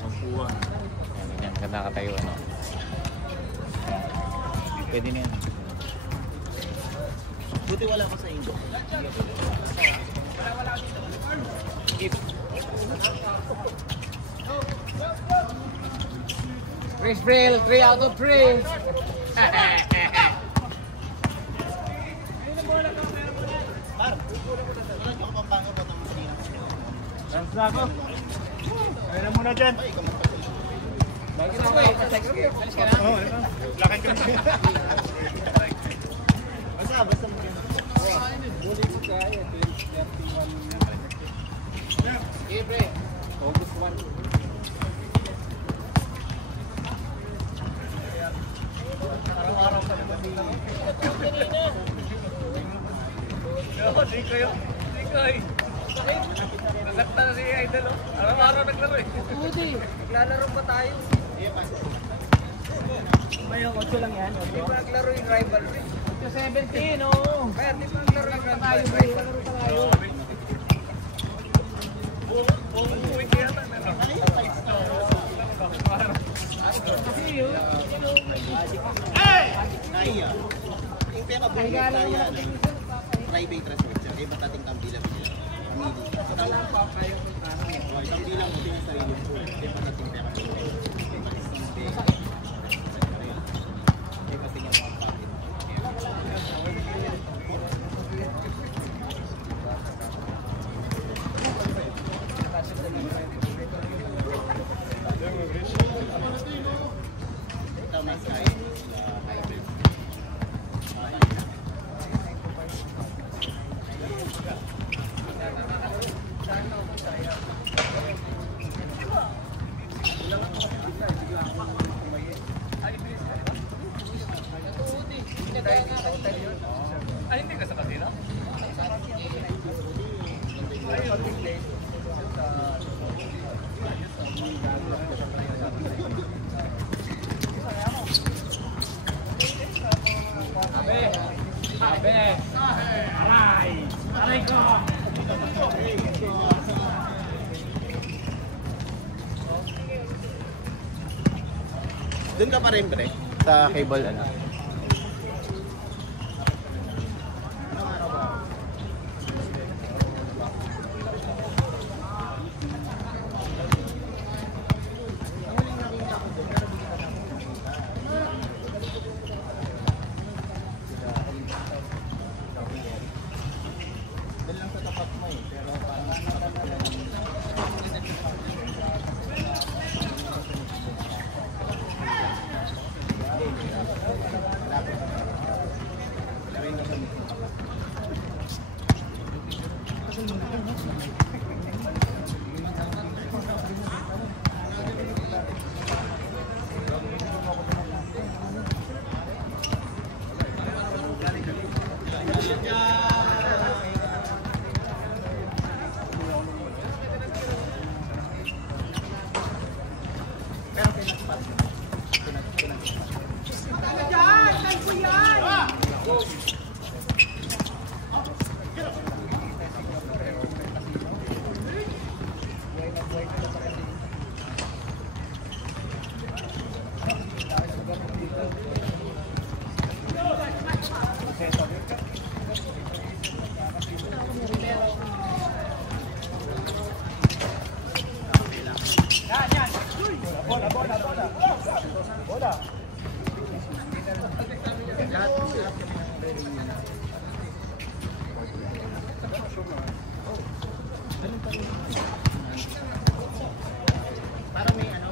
Sampuan. Yan, maganda nakatayo, ano. Pwede na yan. Buti wala ko sa Indo. Wala ko dito. Chris Brill, 3 out of 3. Dance na ako. Kaya na muna dyan. Bakit na ako eh? Alis ka na? Oo, lakan ka na. Basta mo yun. Buli ko kaya, 31. Okay, pre. August 1. Araw-araw pa naman dito. Di kayo. Sakit. Nasakta na si Idol. Araw-araw naglaro eh. Buti. Naglalaro pa tayo. May 8 lang yan. Hindi pa naglaro yung rivalry. 17, oo. Kaya di pa naglaro yung rivalry. Uuwi kaya na. Kasi yun. Kaya. Yung pinaka-buhay kaya private resort siya. Kaya ba't ating tambilang sila? Pamili. Tambilang ko din yung sarili ko. Kaya ba't ating pinaka-buhay? Kaya ba't isang day? Kaya ba't tingin mga kapatid? Tama sa hybrid. Ay, hindi ka sa kasino? Aray ko! Doon ka pa rin, pre? Sa cable, ano? Doon lang sa tapat mo eh, pero parang parang may ano,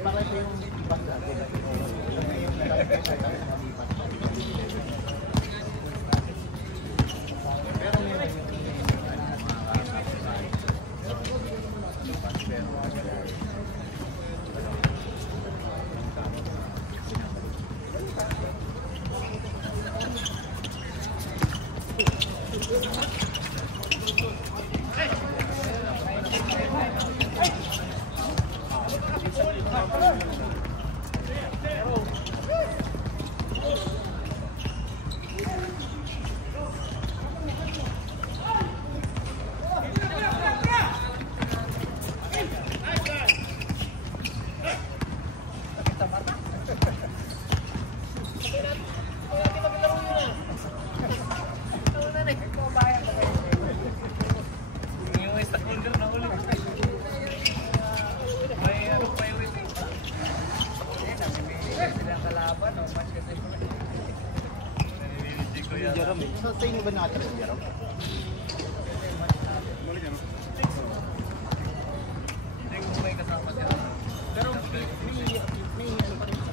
parang yung ibang dati. Pero may Jerome eh. Sa inyo ba nakatira si Jerome? Hindi ko may kasama siya. Pero may ano pa rin sa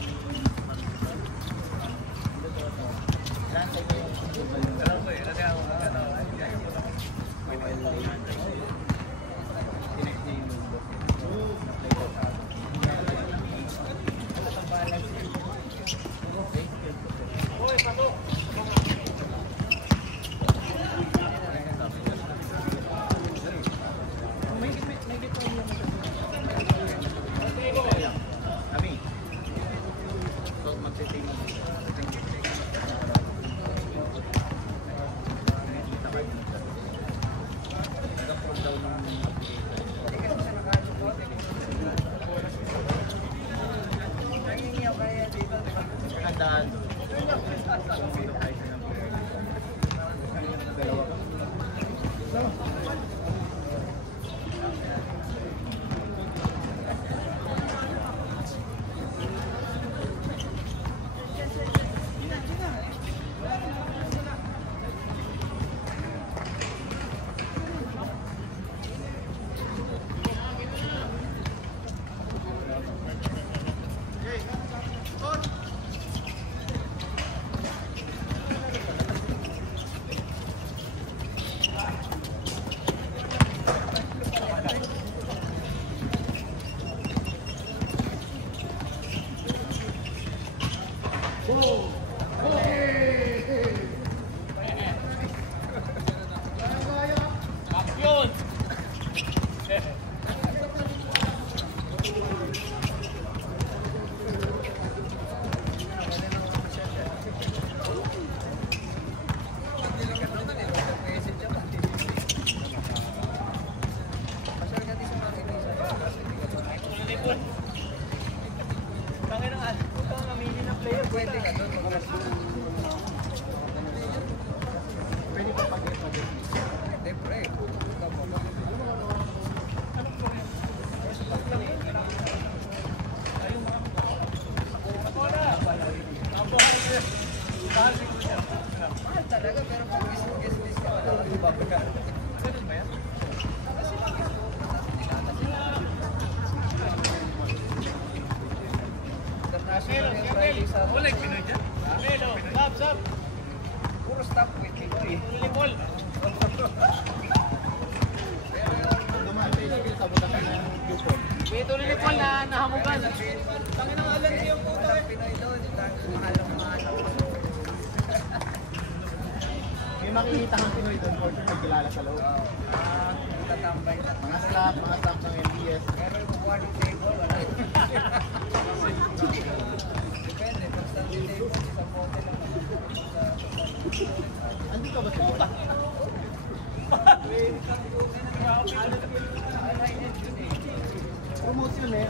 lahat sa inyo yung Alam ko eh, kasi ako talaga, pero kung guest ka, wala kang ibabagay. Ganun ba yan? Kasi mag-guest mo, international yung Friday sa... Wala yung Pinoy dyan. Melo, sab. Puro stop with Pinoy. Ulipol. Ito ulipol na nahamugan. Tangin ang alam niyo po tayo. Pinoy doon, mahal. May makikita kang Pinoy doon or may kilala sa loob. Tatambay na. Mga staff ng MBS. Pero yung warning table, wala. Depende, pag standing table, isang bote lang. Andi ka ba sa loob? Promotion eh.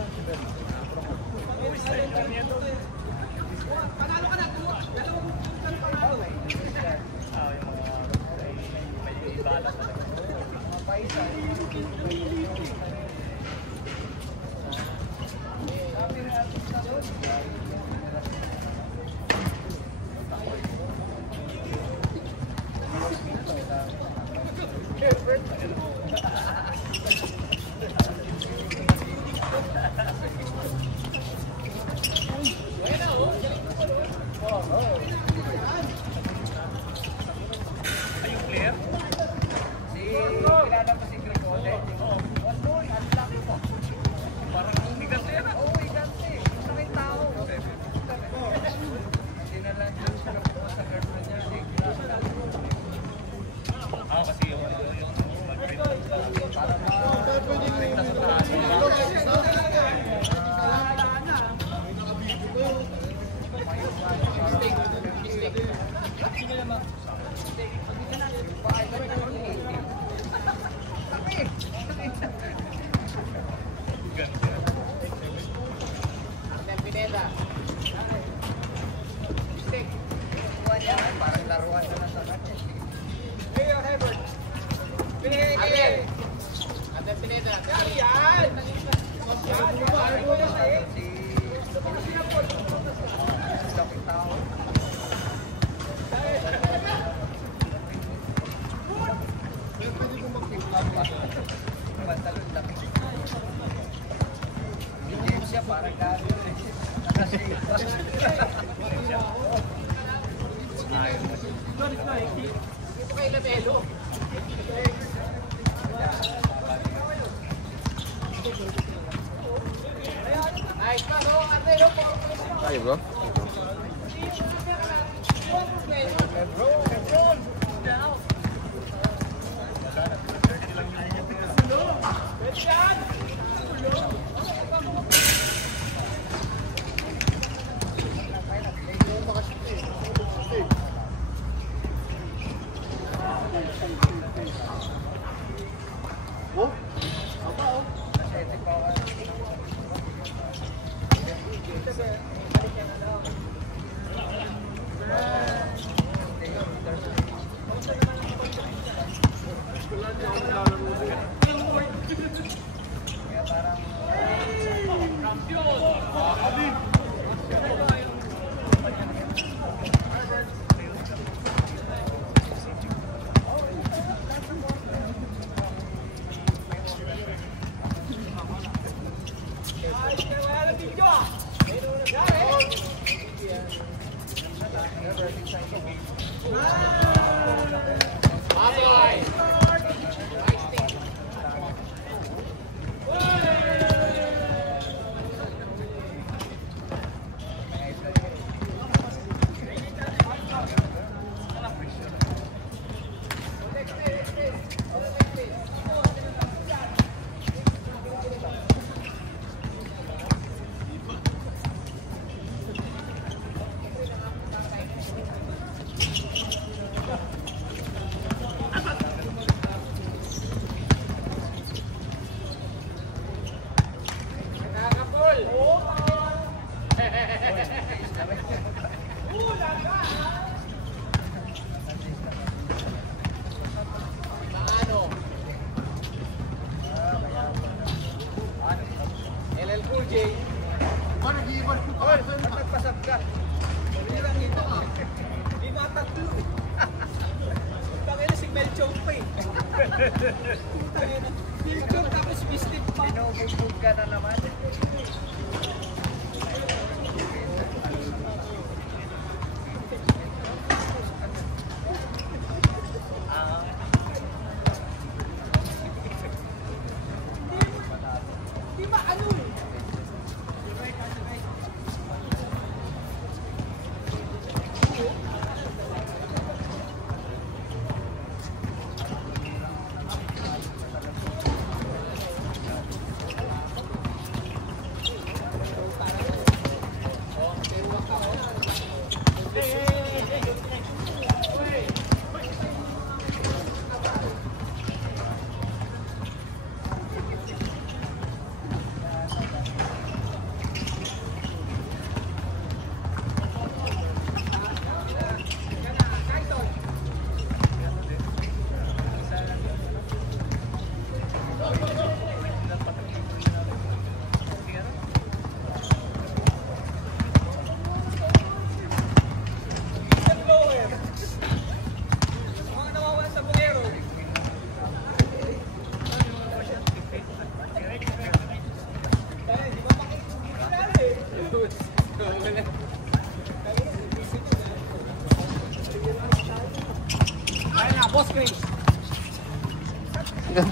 Panalo ka na! Tayo bro.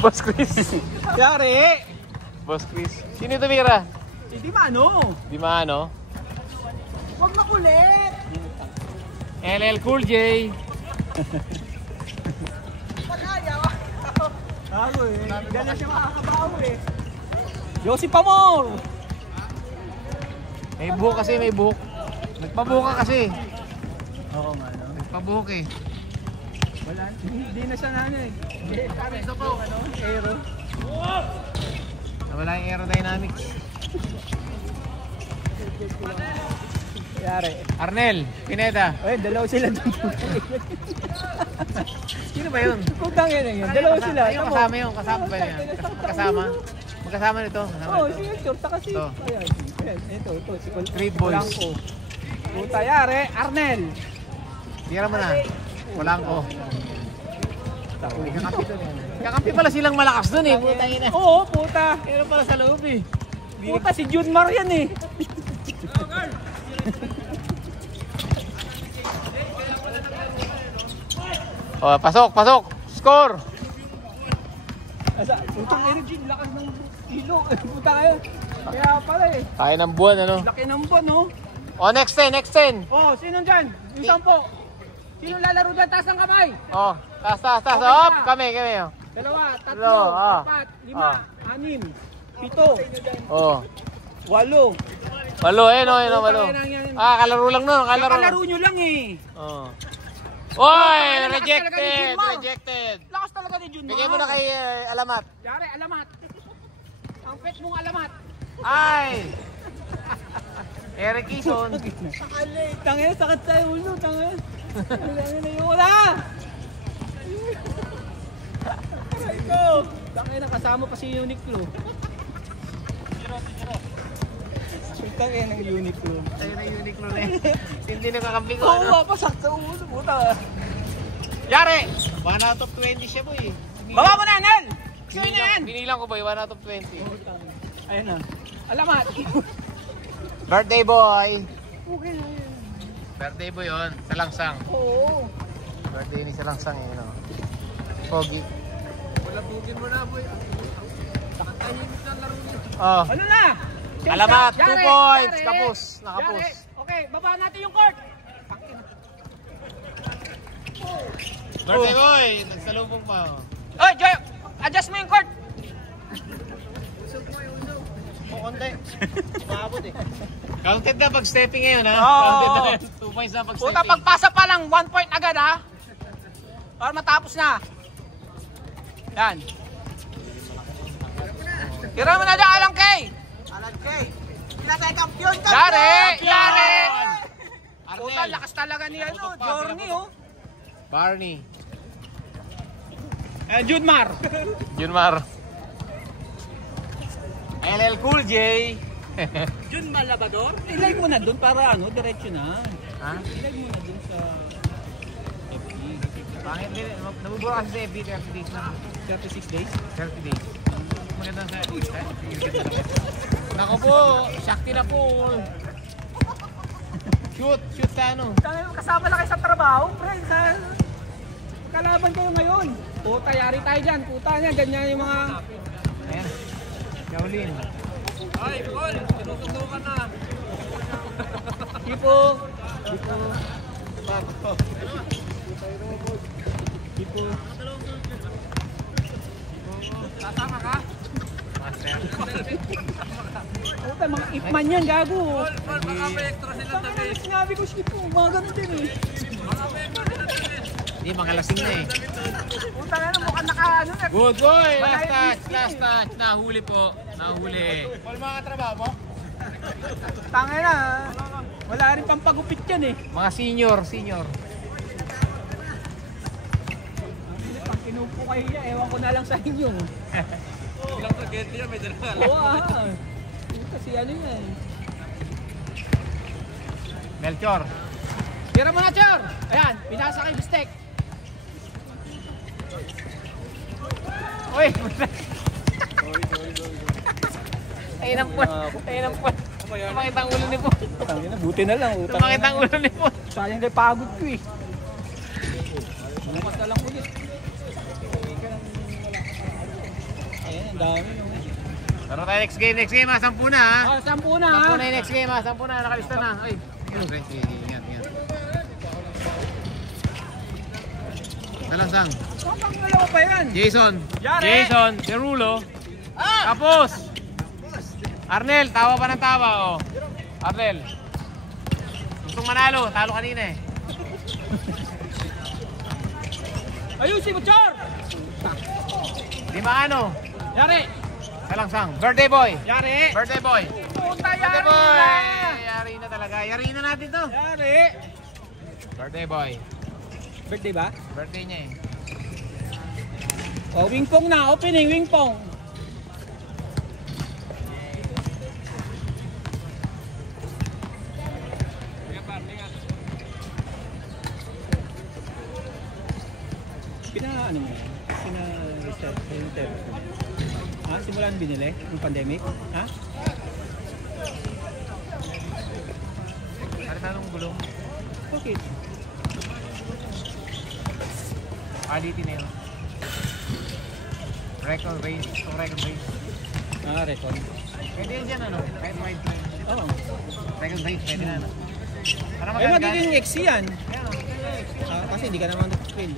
Boss Chris. Yari! Boss Chris. Sino ito, Mira? Hindi maano. Di maano? Huwag makulit! LL Cool J. Pag-ayaw! Ako eh. Ganyan siya makakabaw eh. Yossi Pamor! May buhok kasi, may buhok. Nagpabuhok ka kasi. Oo nga no. Nagpabuhok eh. Wala. Hindi na siya na ano eh. Ito po. Aero. Nawala yung aerodynamics. Yari. Arnel, Pineda. Ay, dalawa sila doon. Sino ba yun? Putang ina yun. Dalawa sila. Ayun, kasama yun. Kasama ba yan? Magkasama. Magkasama nito. Oo, si Hector. Taka si... Ito. Ayan. Ito. Si Three boys. Blanco. Puta, yari. Arnel. Tira mo na. Walang ko. Kakampi doon eh. Kakampi pala silang malakas doon eh. Puta ina. Oo, puta. Pero pala sa loob eh. Puta, si Junmar yan eh. Oh, pasok, pasok. Score. Asa, utang energy, lakas ng ilo. Puta kayo. Kaya pala eh. Kaya ng buwan, ano? Laki ng buwan, no? Oh, next 10, next 10. Oh, sino dyan? Yung 10. Sino lalaro dyan? Taas ng kamay. Oh, taas, taas, taas. Okay Hop, na. kami. Oh. 2, 3, Tatlo, 4, 5, 6, 7, Oh. 8. Walo, walo. Ah, kalaro lang nun, kalaro. Kalaro nyo lang eh. Oh. Oy, Lakas talaga ni rejected, Junmar. rejected. Lakas talaga ni Junmar. Bigyan mo na kay Alamat. Yari, alamat. Ang pet mong alamat. Ay! Eric Kison. Tangin, sakit sa ulo, tangin. Tangin na yung wala. Aray ko. Tangin, kasama pa si Uniqlo. Tangin ng Uniqlo. Tayo na Uniqlo na yun. Hindi nakakampi ko. Oo, mapasak sa ulo, puta. Yari! 1 out of 20 siya, boy. Baba mo na, Nel! Sino na yan? Binilang ko, boy. 1 out of 20. Ayun na. Alamat. Birthday boy! Okay na yan. Birthday boy yun. Sa Langsang. Oo. Birthday ni sa Langsang yun. Pogi. Wala bugin mo na, boy. Tahimik na laro niyo. Oh. Ano na? Alamat, 2 Yari, points. Yari. Kapus. Nakapus. Yari. Okay, baba natin yung court. Birthday boy! Nagsalubong pa. Oh. Oy, Joy! Adjust mo yung court. Kukunti. Maabot eh. Counted na pag stepping ngayon, ha? Oo. Counted na yan. 2 points na pag Puta, stepping. pagpasa pa lang, 1 point agad ha. Para matapos na. Yan. Tira mo na dyan, Alang Kay. Alan Kay. Sila tayo kampiyon ka. Yari! Yari! Arnel. Puta, lakas talaga ni ano, Journey oh. Barney. Junmar. Junmar. LL Cool J. Junmar Labador? I-like mo na dun para ano, diretso na. Ha? I-like mo na dun sa FB. Pangit din. Nabubura kasi sa FB 30 days na. 36 days. 30 days. Maganda sa Nako po, Shakti na po. Shoot sa ano. Kasama na kayo sa trabaho, friend. Sa kalaban kayo ngayon. Puta, yari tayo dyan. Puta niya, ganyan yung mga... Ayan. Shaolin. Ay, Paul, tinututukan na. Tipo. Tipo. Tatama ka? Master. Puta, mga ipman yan, gago. Paul, baka may extra silang tabi. Sinabi ko, Tipo, mga ganun din eh. Hindi, mga lasing na eh. Puta nga na, mukhang naka, ano na. Good boy! Last touch. Nahuli po. Nahuli. Paul, mga katrabaho mo? Tangay na. Wala rin pang pagupit yan eh. Mga senior. Pag kinupo kayo niya, ewan ko na lang sa inyo. Ilang tragete yan, may dala. Oo kasi ano yan. Melchor. Tira mo na, Chor! Ayan, pinasa kay Bistek. Uy! Ayun ang puwan. Tumakit ang ulo ni po. Buti na lang. Tumakit ang ulo ni po. Sayang na pagod ko eh. Bukas na lang ulit. Ayan, ang dami. Pero tayo next game ha. 10 na ha. 10 na 10 na yung next game ha. 10 na. Nakalista na. Ay. Ingat. Dalansang. Kapag dalawa pa yan. Jason. Yari. Jason. Derulo. Tapos. Arnel. Tawa pa ng tawa. Oh. Arnel. Gustong manalo. Talo kanina eh. Ayusin mo, Chor! Di maano. Yari! Dalansang. Birthday boy. Yari! Birthday boy. Puta, Birthday yari boy. na! Yari na talaga. Yari na natin to. Yari! Birthday boy. Birthday ba? Birthday niya eh. Oh, wingpong na. Opening, wingpong. Ano mo? Pina-reset yung telephone. Ha? Simulan binili? Yung pandemic? Ha? gulong. Bakit? Quality na yun. Record race. Itong record race. Record. Pwede yun dyan ano? Kahit wide line. Oo. Record race, pwede na ano? Para Magiging X yan. Ayan o. Kasi hindi ka naman nag-trail.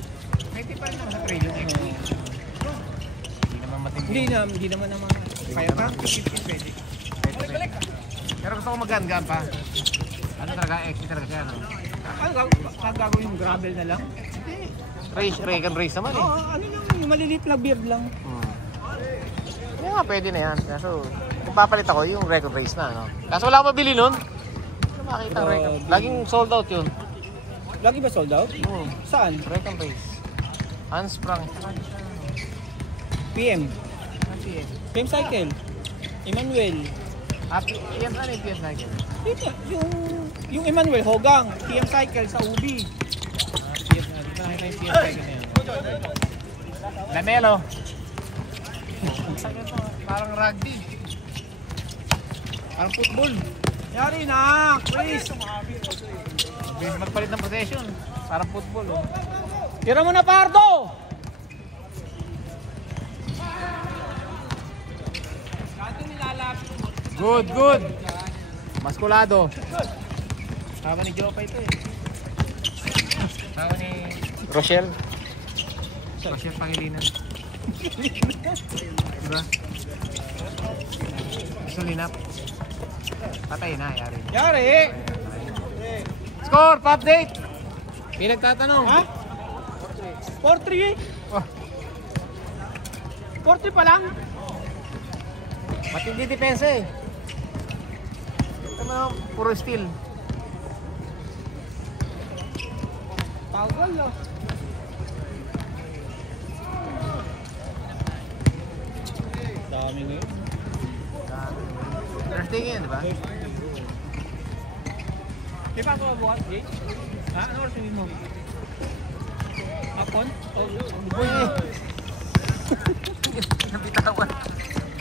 Pwede pa rin naman sa trail yung X. Hindi naman matindi. Hindi naman naman. Kaya pa? 15 pwede. Pwede. Pero gusto ko mag-gun pa. Ano talaga? X talaga siya no? Ano gagawin yung gravel na lang? Race, record race naman eh. Oo, ano yung maliliit na beard lang. Hindi nga, pwede na yan. Kaso, kung papalit ako, yung record race na, no? Kaso wala akong mabili nun. Wala makita ang record. Laging sold out yun. Lagi ba sold out? Oo. Saan? Record race. Unsprung. PM. PM Cycle. Emmanuel. PM ano yung PM cycle? Yung Emmanuel Hogang. PM Cycle sa Ubi. PM na. Dito nakita yung PM cycle na yan. Lamelo. Parang rugby. Parang football. Yari na, Chris. Magpalit ng possession. Parang football. Oh. Tira mo na, Pardo! Good, good. Maskulado. Sama ni Jopay ito eh. Sama ni Rochelle. Rochelle Pangilinan. Diba? Gusto linap. Patay na, yari. Yari! Score, pa-update! Pinagtatanong. Ha? 4-3 eh? Oh, 4-3 pa lang? matindi depensa eh. Ito na, puro steal. Tagal ah. Dami ngayon. Thursday ngayon, di ba? Di ba ako bukas, Jay? Ha? Ano oras yung mo? Hapon? Uy! Nabitawan.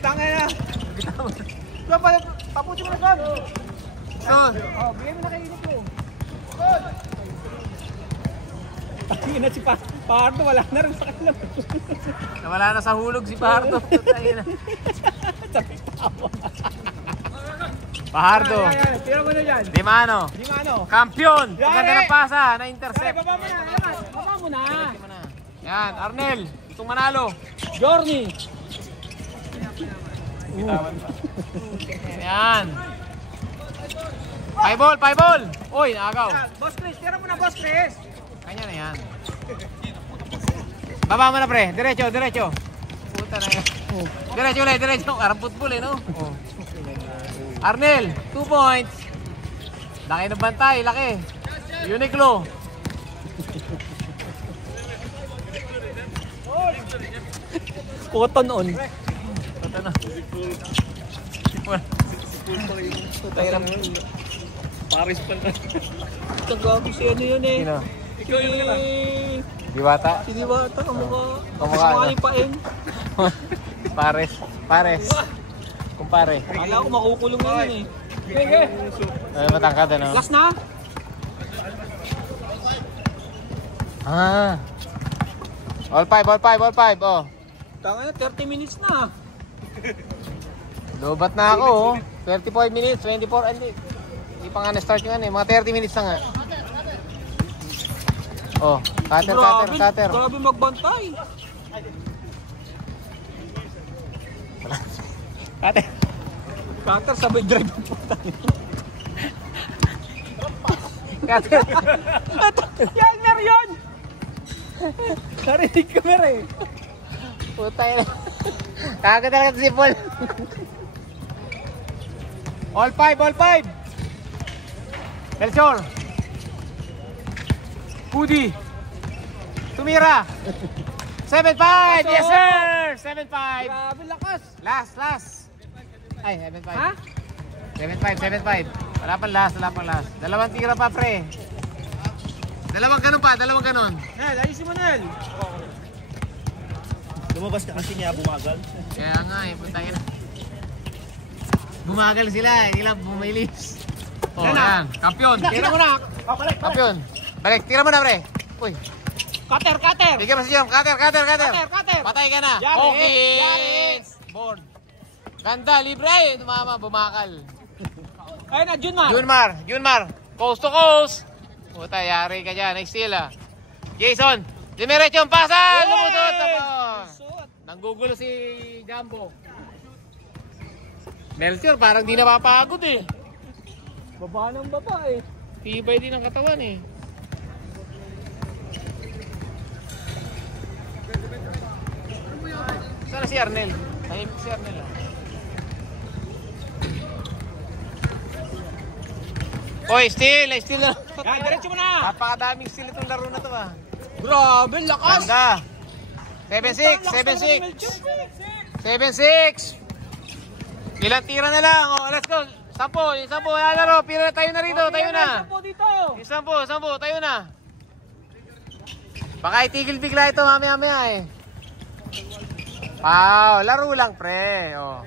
Tangay na! Nabitawan. Diba pala, tapusin mo na saan? Son! Oh, bigay mo na kayo ko. Tangin na si Pardo, wala na rin sa kanila. Nawala na sa hulog si Pahardo. Sabi tapo. Pahardo. Tira mo na dyan. Dimano. Di mano. Kampiyon! Yari! Maganda ng pasa, Ay, na-intercept. baba mo na. Baba mo na. Yan, Arnel. Gustong manalo. Journey. Yan. 5 ball, 5 ball. Uy, naagaw. Boss Chris, tira mo na, Boss Chris. Kanya na yan. Baba mo na pre, diretso, diretso. Puta na yan. Diretso ulit, diretso. Parang football eh, no? Oh. Arnel, 2 points. Laki ng bantay, laki. Uniqlo. Cotton on. Puta na. Sipol. Paris pa na. Tagago si ano yun eh. Sino? Ikaw yun na. Diwata? Si Diwata, kamukha. Kamukha, ano? Kasi paeng. Pares. Pares. Kumpare. Kala ko makukulong na yun eh. Sige. Ay, matangkad ano? Last na? Ah. All 5, all 5, all 5. Oh. Tanga na, 30 minutes na. Lobat na ako, oh. 35 minutes, 24, hindi pa nga na-start yung ano eh. Mga 30 minutes na nga. Oh, cutter. Grabe magbantay. Cutter sabay drive ang puta. Cutter. Yan, Marion! Narinig ka, Mer eh. Puta yun. Kagad talaga ito si Paul. All 5, all 5. Belchor. Pudi. Tumira. 7-5. Yes, sir. 7-5. Grabe lakas. Last. Ay, 7-5. Ha? 7-5. Wala pang last. Dalawang tira pa, pre. Dalawang ganon. Nel, ayusin mo, Nel. Lumabas ka kasi niya, bumagal. Kaya nga, punta yun. Bumagal sila, hindi lang bumilis. Oh, yan. Kampiyon. Tira mo na. Balik. Kampiyon. Balik, tira mo na, pre. Uy. Cutter. Bigyan mo si Jerome. Cutter. Cutter. Patay ka na. Yari. Okay. Board. Ganda, libre. Tumama, bumakal. Ayun na, Junmar. Coast to coast. Puta, yari ka dyan. Next steal, ah. Jason. Dimiretso ang pasa. Lumusot. Tapos. Nanggugulo si Jumbo. Melchior, parang di napapagod eh. Baba ng baba eh. Tibay din ang katawan eh. Sana si Arnel? Tahimik si Arnel ah. Oy, steal na. Yan, diretso mo na. Napakadaming steal itong laro na to ah. Grabe, lakas. Ganda. 7-6. 7-6. Ilang tira na lang. Oh, let's go. 10. Yan laro. Pira tayo na rito. Tayo na. Dito. 10. Tayo na. Baka itigil bigla ito mamaya eh. Wow, laro lang pre. Oh.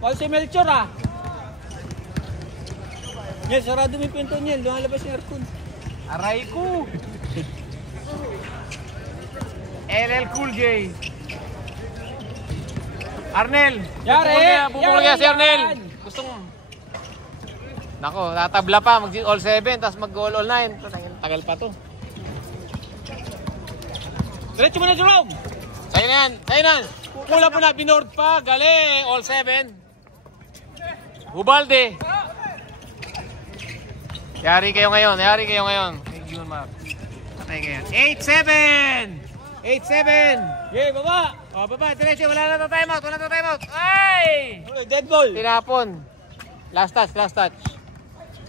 Paul si Melchor ah. Yes, sarado mo yung pinto niya. Lumalabas yung aircon. Aray ko. LL Cool J. Arnel. Yari. Bumulong si Arnel. Gusto mo. Nako, tatabla pa. Mag all 7 tapos mag all 9. Tagal pa to. Diretso mo na, Jerome. Sa'yo na yan. Kulang mo na. Binord pa. Galing. All 7. Ubalde. Yari kayo ngayon. Thank you, Mark. Patay kayo. 8-7. Yay, baba. O, baba. Diretso. Wala na time out. Ay! Dead ball. Tinapon. Last touch.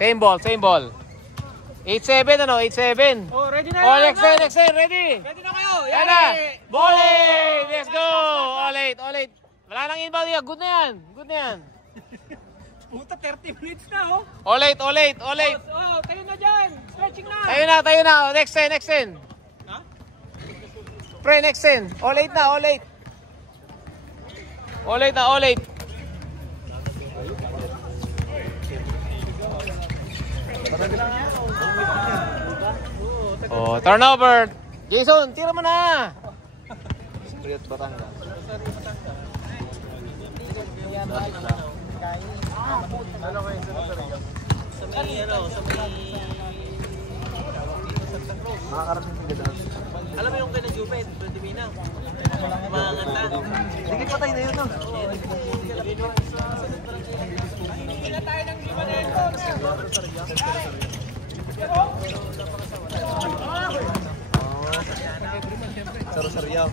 Same ball. 8-7 ano? 8-7. Oh, ready na. Oh, next time. Ready? Ready na kayo. Yan na. Bowling! Let's go! All 8. Wala nang inbound yan. Good na yan. Puta, 30 minutes na oh. All 8. Oh, tayo na dyan. Stretching na. Tayo na. Oh, next 10. Ha? Pre, next 10. All 8 na. All 8. Oh, turnover. Jason, tira mo na. Spirit Batangas. Makakarating sa ganda. Alam mo yung kay na Jupet, 20 minang. Mga nganta. Sige, patay na yun, no? Hindi na tayo ng lima na ito. Saro-saryaw.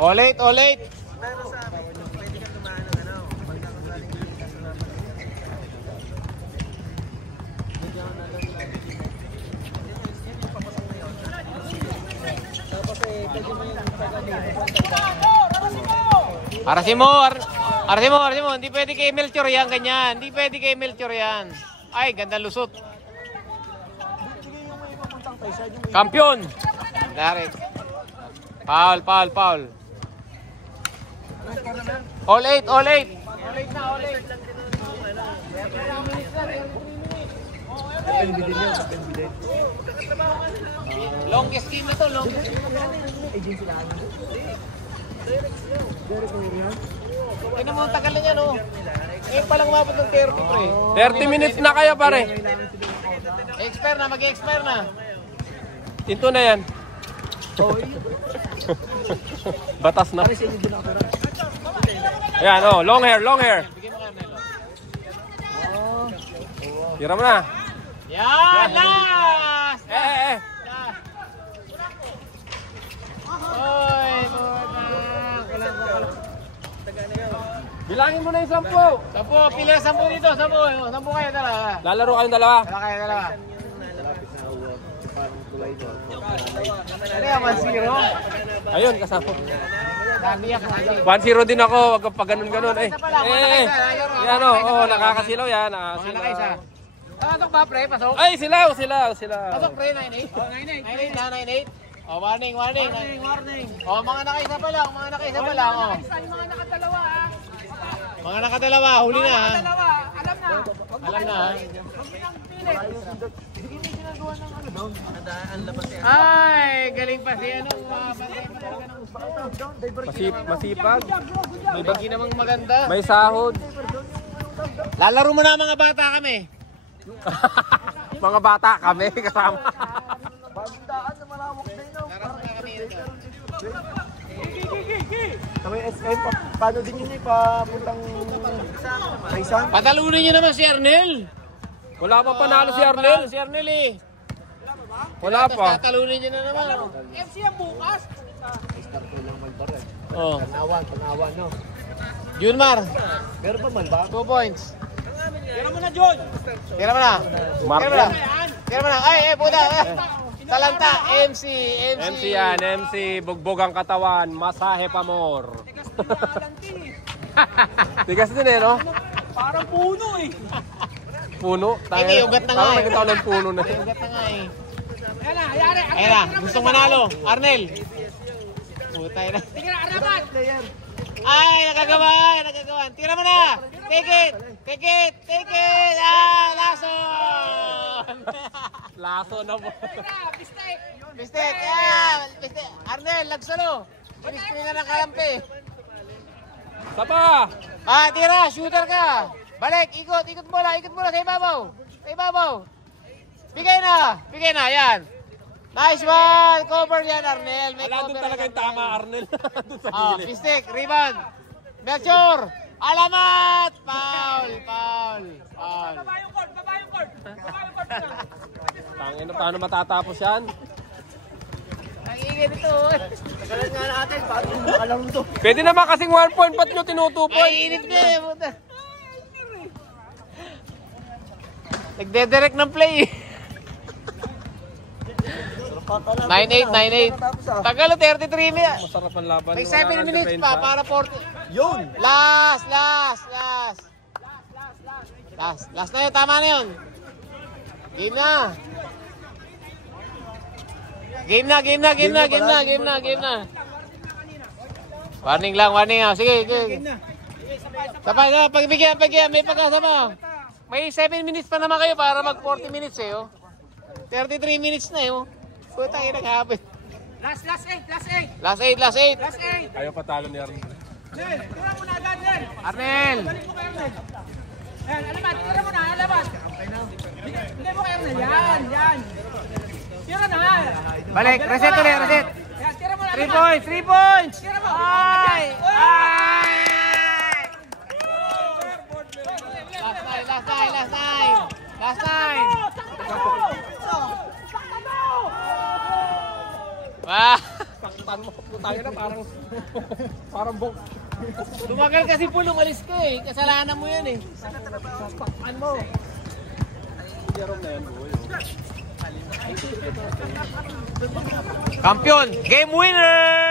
All 8. Arasin mo. Hindi pwede kay Melchor yan, ganyan. Ay, ganda lusot. Kampiyon. Direct. Foul. All 8. Longest game na to, Ay naman, tagal na yan, oh. Ngayon palang umabot ng 30, pre. 30 minutes na kayo, pare. Mag-expire na. Tinto na yan. Batas na. Ayan, oh, long hair. Bigyan mo kami, Melo. Tira mo na. Yan, last! Eh. Oy, Bilangin mo na yung 10. 10, pila 10 dito, 10 kayo, dala. Lalaro kayong dalawa. Dala. Ano yung 1-0? Ayun, kasama. Nabiyak na kasi. 1-0 din ako, wag kang pa ganun. Yan oh, nakakasilaw yan. Mga nakaisa. Pasok ba, pre? Pasok? Ay, sila. Pasok, pre, 9-8. 9-8 na, 9-8. Oh, warning. Oh, mga nakaisa pa lang, oh. Yung mga nakadalawa, Mga nakadalawa, huli na, ha? Alam na. Alam na. Ay, galing pa si ano. Masipag. May bagi namang maganda. May sahod. Lalaro mo na mga bata kami. Mga bata kami kasama. Sa may SM, paano din yun papuntang Kaisan? Patalunin niyo naman si Arnel. Wala pa panalo si Arnel. Si Arnel eh. Wala pa. Tatalunin niyo na naman. FC ang bukas. Oh. Tanawan, no? Junmar, Pero pa man ba? 2 points. Tira mo na, John. Tira mo na. Mark Tira mo na. yan. Tira mo na. Ay, puta. Salanta, MC. MC yan, MC. Bugbog ang katawan. Masahe pa more. Tigas din eh, no? Parang puno eh. Puno. Hindi, ugat na nga Parang eh. nakita ko ng puno na. Ugat na nga eh. Ayan na, hayari. Ayan na, gustong manalo. Arnel. Putay na. Tingnan, arabat. Ay, nakagawa. Tira mo na. Take it. Ah, lason. Laso na po. Mistake. Mistake. Ah, mistake. Arnel, lagsalo. Ministry na ng kalampi. Sapa! Ah, tira. Shooter ka. Balik, ikot bola sa ibabaw. Bigay na, yan. Nice one. Cover yan, Arnel. May Wala doon cover talaga yan, yung tama, Arnel. Doon sa Ah, gilid. mistake, rebound. Melchor. Alamat. Foul. Baba yung court. Tangin na, paano matatapos yan? Ang ingay nito. Tagalan nga natin, paano makalaro to? Pwede naman kasing 1 point, ba't nyo tinutupoy? Ay, init na eh. Puta. Nagdedirect ng play. 9-8. Tagal 33 minutes. Masarap ang laban. May Wala 7 nang minutes depensa. pa para 40. Yun! Last na yun, tama na yun. Game na. Warning lang. Sige. Sabay na, pagbigyan, may pagkasama. May 7 minutes pa naman kayo para mag 40 minutes eh. Oh. 33 minutes na eh. Oh. Puta, naghapit. Last 8. Last 8. Ayaw patalo ni Arnel. Nel, tira mo na agad, Nel. Arnel. Balik mo kay Arnel. Ayan, alabat. Tira mo na, alabat. Bigay mo kay Arnel. Yan. Tira na. Balik, reset ulit. Ayan, tira mo na. 3 points. Tira mo. Ay! Last time. Wah! Saktan mo, putangin na, parang buk. Tumagal kasi po nung alis ko eh. Kasalanan mo yan eh. Saktan mo. Kampiyon! Game winner!